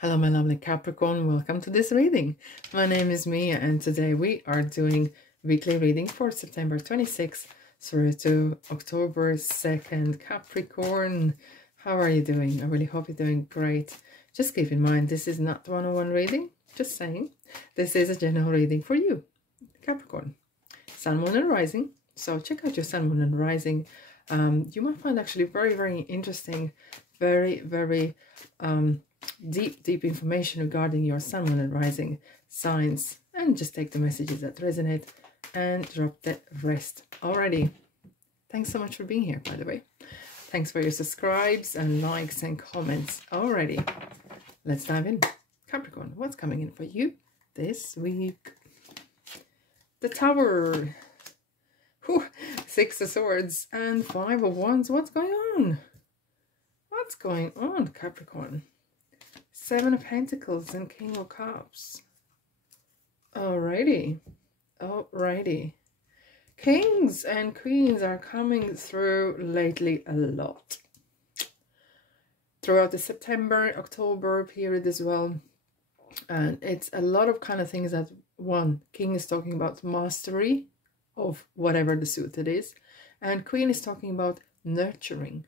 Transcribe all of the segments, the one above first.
Hello, my lovely Capricorn. Welcome to this reading. My name is Mia, and today we are doing weekly reading for September 26th through to October 2nd. Capricorn, how are you doing? I really hope you're doing great. Just keep in mind, this is not one-on-one reading. Just saying, this is a general reading for you, Capricorn. Sun, Moon, and Rising. So check out your Sun, Moon, and Rising. You might find actually very interesting, very deep information regarding your Sun, Moon, and Rising signs, and just take the messages that resonate and drop the rest. Alrighty, thanks so much for being here, by the way. Thanks for your subscribes and likes and comments. Alrighty, let's dive in. Capricorn, what's coming in for you this week? The Tower. Whew, Six of Swords and Five of Wands. What's going on? What's going on, Capricorn? Seven of Pentacles and King of Cups. Alrighty. Kings and Queens are coming through lately a lot. Throughout the September, October period as well. And it's a lot of kind of things that one, King is talking about mastery of whatever the suit it is. And Queen is talking about nurturing.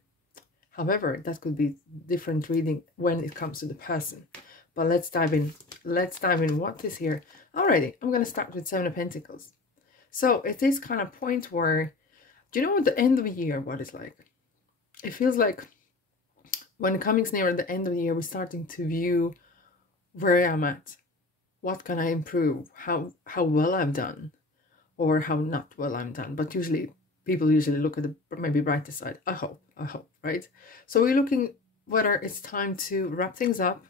However, that could be different reading when it comes to the person. But let's dive in. Let's dive in. What is here? Alrighty, I'm going to start with Seven of Pentacles. So it is kind of point where, do you know at the end of the year what it's like? It feels like when it comes near the end of the year, we're starting to view where I'm at. What can I improve? How well I've done, or how not well I'm done. But people usually look at the maybe brighter side. I hope, right? So we're looking whether it's time to wrap things up,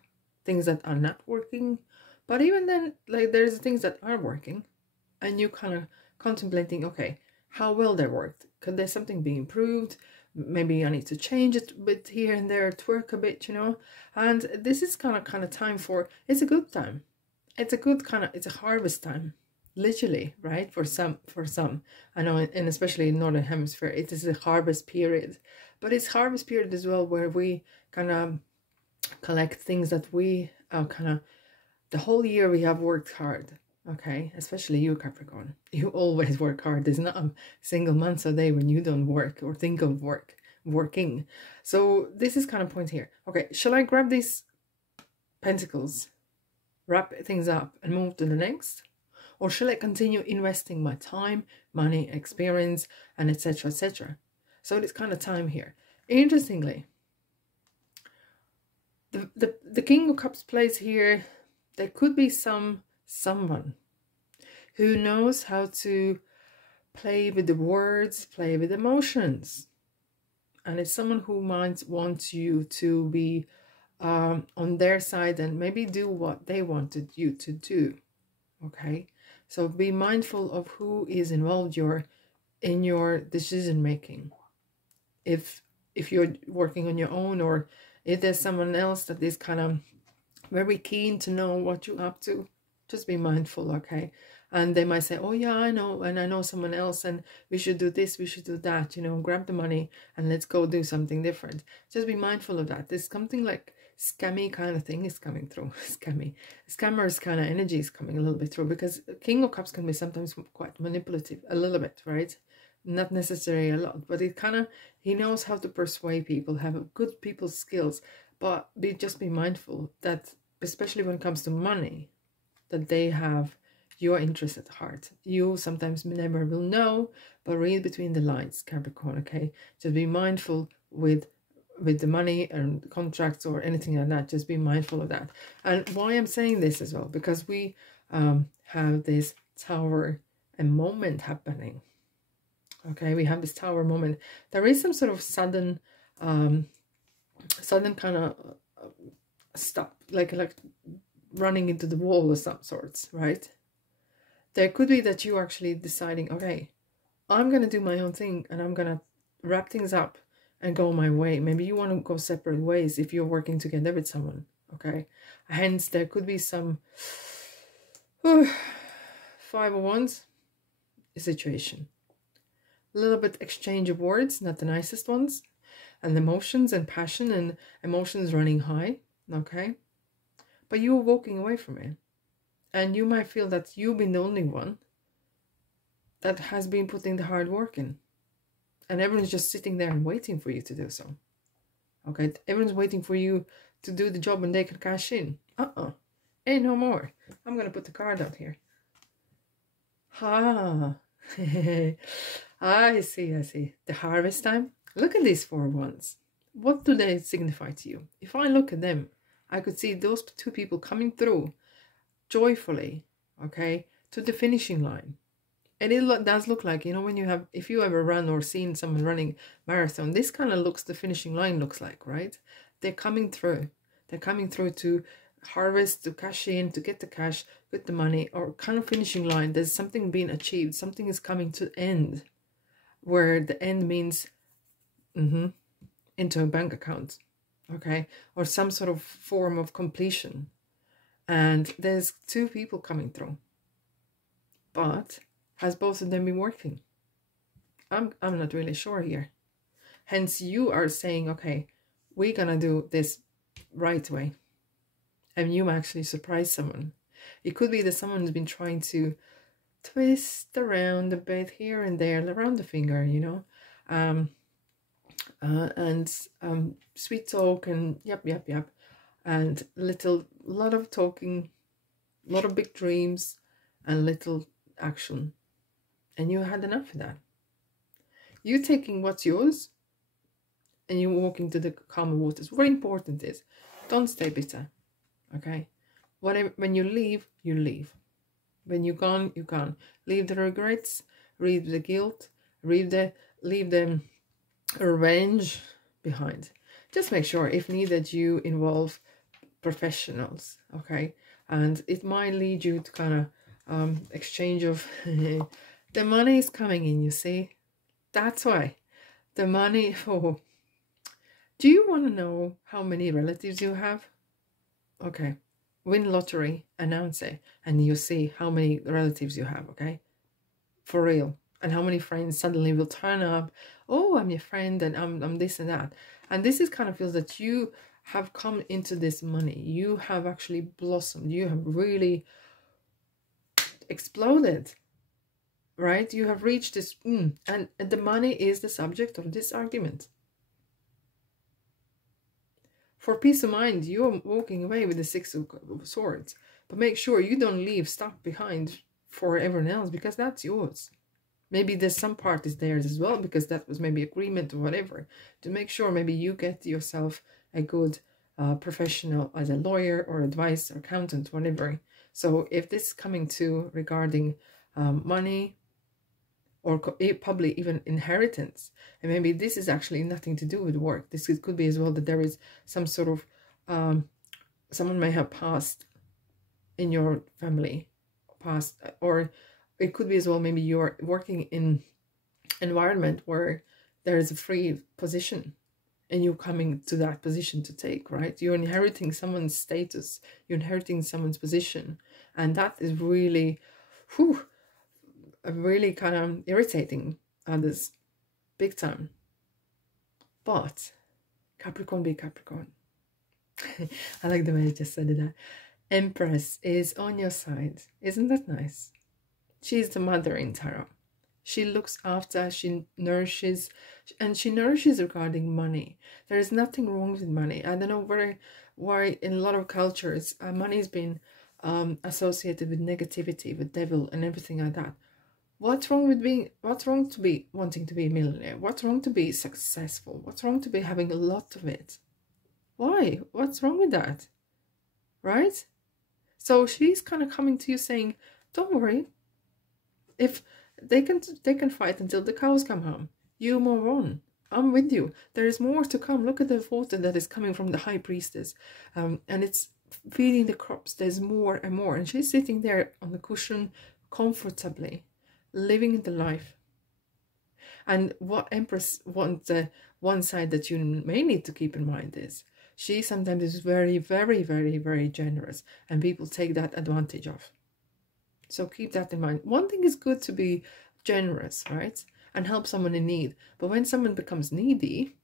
things that are not working. But even then, like, there's things that are working, and you kind of contemplating, okay, how well they worked. Could there something be improved? Maybe I need to change it a bit here and there, twerk a bit, you know. And this is kind of time for, it's a good time. It's a good it's a harvest time. Literally, right? For some, I know, and especially in Northern Hemisphere, it is a harvest period. But it's harvest period as well, where we kind of collect things that we the whole year we have worked hard. Okay, especially you, Capricorn. You always work hard. There's not a single month or day when you don't work or think of working. So this is kind of point here. Okay, shall I grab these pentacles, wrap things up, and move to the next? Or shall I continue investing my time, money, experience, and etc., etc.? So it's kind of time here. Interestingly, the King of Cups plays here. There could be someone who knows how to play with the words, play with emotions. And it's someone who might want you to be on their side and maybe do what they wanted you to do. Okay? So be mindful of who is involved in your decision making. If you're working on your own, or if there's someone else that is kind of very keen to know what you're up to, just be mindful, okay? And they might say, oh yeah, I know, and I know someone else, and we should do this, we should do that, you know, grab the money and let's go do something different. Just be mindful of that. There's something like scammy kind of thing is coming through. Scammers kind of energy is coming a little bit through, because King of Cups can be sometimes quite manipulative, a little bit, right? Not necessarily a lot, but he knows how to persuade people, have good people skills. But just be mindful that, especially when it comes to money, that they have your interest at heart. You sometimes never will know, but read between the lines, Capricorn, okay? Just be mindful with the money and contracts or anything like that. Just be mindful of that. And why I'm saying this as well, because we have this Tower and moment happening. Okay, we have this Tower moment. There is some sort of sudden kind of stop, like running into the wall of some sorts, right? There could be that you actually deciding, okay, I'm going to do my own thing and I'm going to wrap things up and go my way. Maybe you want to go separate ways if you're working together with someone, okay? Hence, there could be some Five of Wands situation. A little bit exchange of words, not the nicest ones. And emotions and passion and emotions running high, okay? but you're walking away from it. And you might feel that you've been the only one that has been putting the hard work in. And everyone's just sitting there and waiting for you to do so. Okay, everyone's waiting for you to do the job and they can cash in. Ain't no more. I'm going to put the card out here. I see. The harvest time. Look at these 4 wands. What do they signify to you? If I look at them, I could see those 2 people coming through joyfully, okay, to the finishing line. And it does look like, you know, when you have, if you ever run or seen someone running marathon, this kind of looks, the finishing line looks like, right? They're coming through. They're coming through to harvest, to cash in, to get the cash, get the money, or kind of finishing line. There's something being achieved. Something is coming to end, where the end means into a bank account, okay? Or some sort of form of completion. And there's 2 people coming through. But has both of them been working? I'm not really sure here. Hence, you are saying, okay, we're gonna do this right away. And you actually surprise someone. It could be that someone's been trying to twist around a bit here and there, around the finger, you know. And sweet talk and yep. And lot of talking, a lot of big dreams and little action. And you had enough of that. You taking what's yours and you walking to the calmer waters. Very important is, don't stay bitter. Okay? Whatever, when you leave, you leave. When you're gone, you're gone. Leave the regrets, leave the guilt, leave the revenge behind. Just make sure, if needed, you involve professionals. Okay? And it might lead you to kind of exchange of the money is coming in, you see. That's why the money. Do you want to know how many relatives you have? Okay, win lottery, announce it, and you see how many relatives you have. Okay, for real. And how many friends suddenly will turn up. Oh, I'm your friend, and I'm this and that. And this is kind of feels that you have come into this money. You have actually blossomed. You have really exploded. Right? You have reached this, and the money is the subject of this argument. For peace of mind, you're walking away with the 6 of Swords. But make sure you don't leave stuff behind for everyone else, because that's yours. Maybe there's some part is theirs as well, because that was maybe agreement or whatever. To make sure maybe you get yourself a good professional as a lawyer or advice or accountant, whatever. So if this is coming to regarding money, or probably even inheritance, and maybe this is actually nothing to do with work. This could be as well that there is some sort of someone may have passed in your family, or it could be as well maybe you're working in environment where there is a free position and you're coming to that position to take, right? You're inheriting someone's status, you're inheriting someone's position, and that is really really kind of irritating others big time. But Capricorn be Capricorn. I like the way I just said it. Empress is on your side. Isn't that nice? She's the mother in tarot. She looks after, she nourishes, and she nourishes regarding money. There is nothing wrong with money. I don't know why in a lot of cultures money has been associated with negativity, with devil and everything like that. What's wrong to be wanting to be a millionaire? What's wrong to be successful? What's wrong to be having a lot of it? Why? What's wrong with that? Right? So she's kind of coming to you saying, don't worry. If they can fight until the cows come home. You move on. I'm with you. There is more to come. Look at the water that is coming from the high priestess. And it's feeding the crops. There's more and more. And she's sitting there on the cushion comfortably, living the life. And what Empress wants, one side that you may need to keep in mind is she sometimes is very, very, very, very generous, and people take that advantage of. So keep that in mind. One thing is good to be generous, right? And help someone in need. But when someone becomes needy,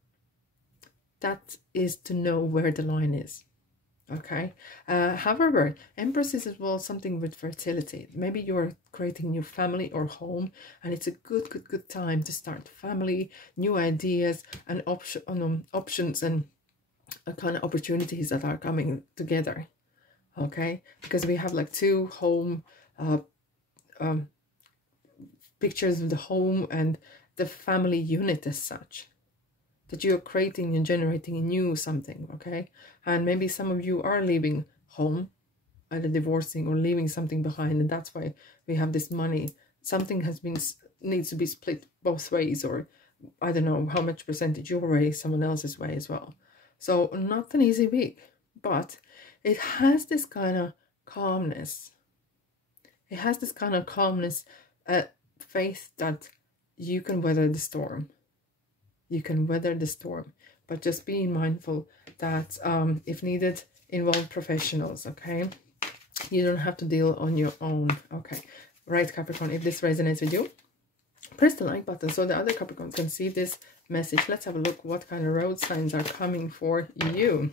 that is to know where the line is. Okay. However, Empress is as well something with fertility. Maybe you're creating new family or home, and it's a good time to start family, new ideas, and options and kind of opportunities that are coming together. Okay, because we have like two home pictures of the home and the family unit as such, that you're creating and generating a new something. Okay, and maybe some of you are leaving home, either divorcing or leaving something behind, and that's why we have this money. Something has been needs to be split both ways, or I don't know how much percentage your way, someone else's way as well. So not an easy week, but it has this kind of calmness. It has this kind of calmness, faith that you can weather the storm. You can weather the storm, but just being mindful that if needed, involve professionals. Okay, you don't have to deal on your own. Okay, right, Capricorn, if this resonates with you, press the like button so the other Capricorns can see this message. Let's have a look what kind of road signs are coming for you.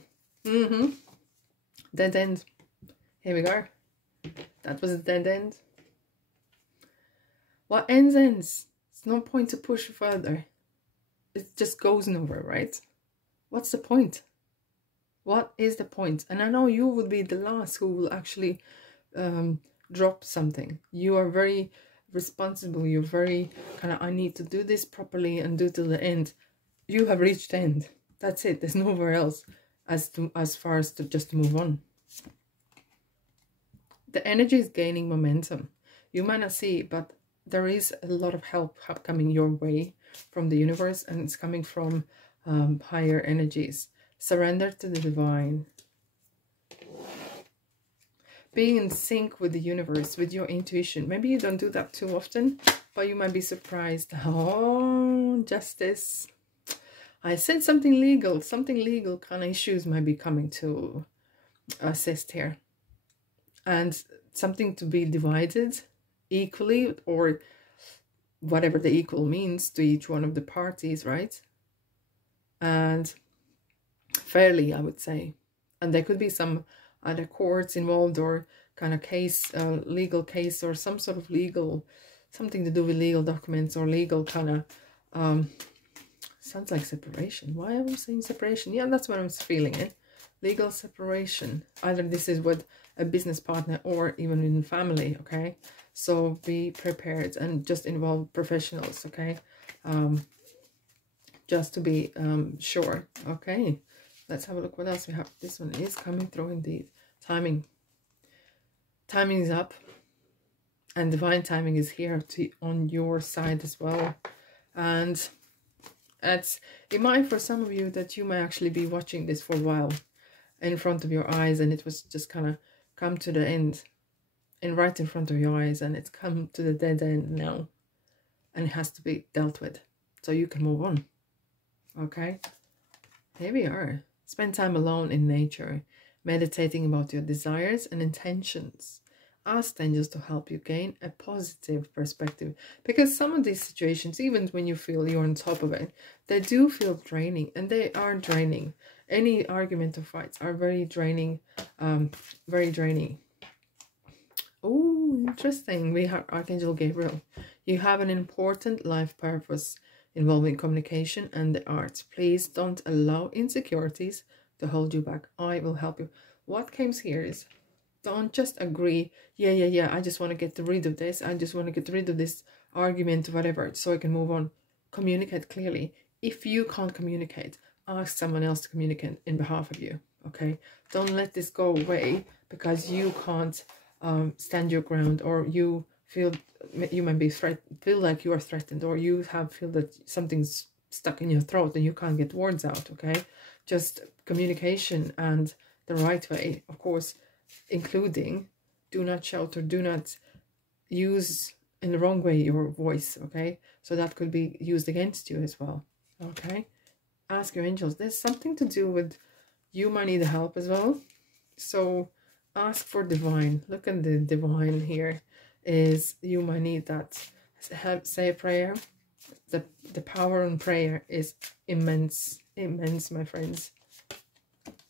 Dead end. Here we go. That was a dead end. What ends. It's no point to push further. It just goes nowhere, right? What's the point? What is the point? And I know you would be the last who will actually drop something. You are very responsible. You're very kind of, I need to do this properly and do till the end. You have reached the end. That's it. There's nowhere else as far as to just move on. The energy is gaining momentum. You might not see it, but there is a lot of help coming your way from the universe, and it's coming from higher energies. Surrender to the divine. Being in sync with the universe, with your intuition. Maybe you don't do that too often, but you might be surprised. Oh, justice. I said something legal kind of issues might be coming to assist here. And something to be divided equally, or whatever the equal means to each one of the parties, right? And fairly, I would say. And there could be some other courts involved, or kind of case, legal case, or some sort of legal, something to do with legal documents, or legal kind of, sounds like separation. Why am I saying separation? Yeah, that's what I'm feeling, eh? Legal separation. Either this is with a business partner or even in family, okay? So be prepared and just involve professionals, okay? Just to be sure, okay? Let's have a look what else we have. This one is coming through indeed. Timing. Timing is up. And divine timing is here on your side as well. And it might, for some of you, that you might actually be watching this for a while in front of your eyes, and it was just kind of come to the end, and right in front of your eyes, and it's come to the dead end now, and it has to be dealt with so you can move on. Okay, here we are. Spend time alone in nature, meditating about your desires and intentions. Ask angels to help you gain a positive perspective, because some of these situations, even when you feel you're on top of it, they do feel draining, and they are draining. Any argument or fights are very draining, very draining. Oh, interesting. We have Archangel Gabriel. You have an important life purpose involving communication and the arts. Please don't allow insecurities to hold you back. I will help you. What comes here is, don't just agree, yeah, I just want to get rid of this. I just want to get rid of this argument, whatever, so I can move on. Communicate clearly. If you can't communicate, ask someone else to communicate in behalf of you, okay? Don't let this go away because you can't stand your ground, or you feel, you might be feel like you are threatened, or you feel that something's stuck in your throat and you can't get words out, okay? Just communication, and the right way, of course, including do not shout or do not use in the wrong way your voice, okay? So that could be used against you as well, okay? Ask your angels. There's something to do with you might need help as well, so ask for divine. Look at the divine here. Is you might need that. Say a prayer. The power in prayer is immense, my friends.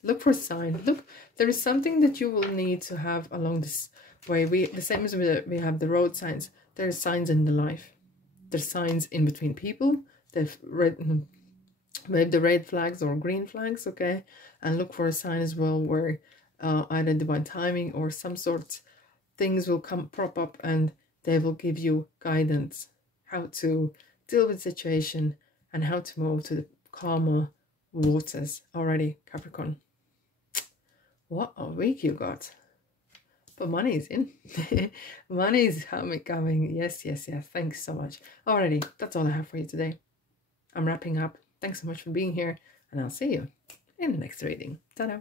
Look for a sign. Look, there is something that you will need to have along this way. The same as we have the road signs. There's signs in the life. There's signs in between people. They've maybe the red flags or green flags, okay? And look for a sign as well where either divine timing or some sort things will prop up, and they will give you guidance how to deal with the situation and how to move to the calmer waters. Already, Capricorn. What a week you got. But money is in. Money is coming. Yes, yes, yes. Thanks so much. Alrighty, that's all I have for you today. I'm wrapping up. Thanks so much for being here, and I'll see you in the next reading. Ta-da!